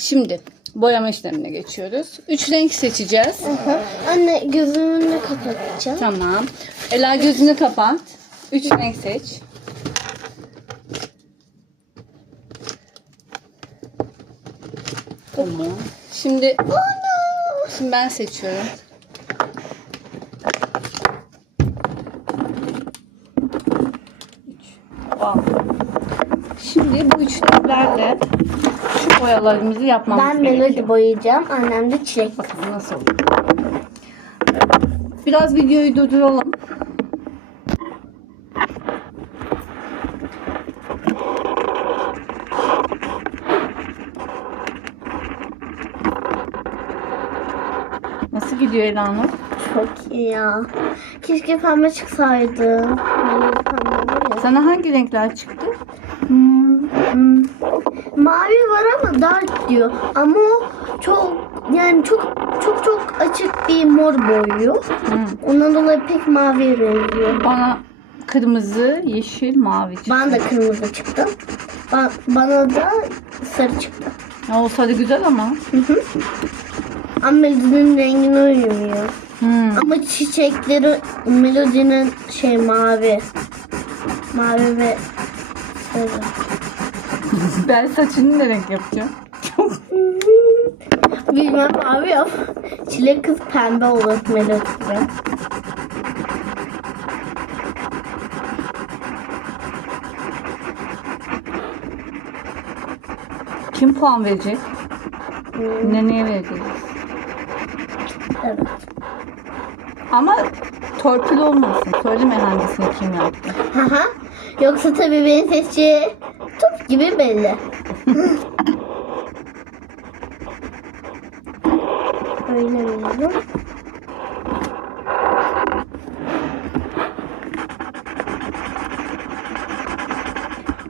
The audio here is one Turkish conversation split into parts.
Şimdi boyama işlemine geçiyoruz. Üç renk seçeceğiz. Aha. Anne gözümü kapatacağım. Tamam. Ela gözünü kapat. Üç renk seç. Tamam. Şimdi Şimdi ben seçiyorum. Üç. Wow. Şimdi bu üç renklerle şu boyalarımızı yapmamız Ben gerekiyor. melodi boyayacağım. Annem de çilek. Bakalım nasıl olur. Biraz videoyu durduralım. Nasıl gidiyor Elanur? Çok iyi ya. Keşke pembe çıksaydı. Pembe. Sana hangi renkler çıktı? Hmm. Mavi var ama dark diyor. Ama o çok yani çok çok çok açık bir mor boyuyor. Hmm. Ondan dolayı pek mavi rengiyor. Bana kırmızı, yeşil, mavi çıktı. Bana da kırmızı çıktı. Ba- bana da sarı çıktı. Ya o sarı güzel ama. Ama melodinin rengine uymuyor. Hmm. Ama çiçekleri melodinin şey mavi. Mavi ve sarı. Ben saçını ne renk yapacağım? Bilmem mavi yap. Çilek kız pembe olur melodisi. Kim puan verecek? Hmm, Ne neye vereceğiz? evet. Ama torpil olmasın. Söyleme hangisini kim yaptı. Haha. Yoksa tabii beni seçeceği gibi belli. Öyle veriyorum.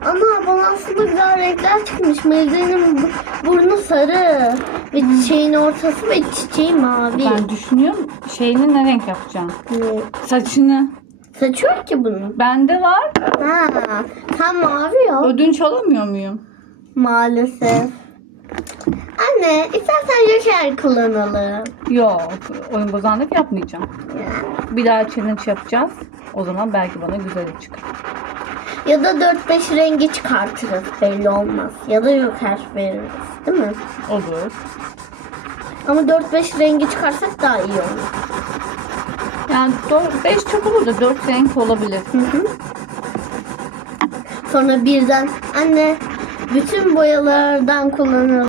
Ana bana aslında güzel renkler çıkmış. Bu- burnu sarı. Ve çiçeğin ortası ve çiçeği mavi. Ben düşünüyorum şeyini ne renk yapacağım. Ne? Saçını. Saçı yok ki bunun. Bende var. Ha, tam mavi yok. Ödünç alamıyor muyum? Maalesef. Anne istersen joker kullanalım. Yok. Oyun bozanlık yapmayacağım. Bir daha challenge yapacağız. O zaman belki bana güzel çıkar. Ya da 4-5 rengi çıkartırız belli olmaz. Ya da joker veririz değil mi? Olur. Ama 4-5 rengi çıkarsak daha iyi olur. Yani 5 çok olur da 4 renk olabilir. Hı hı. Sonra birden anne bütün boyalardan kullanalım.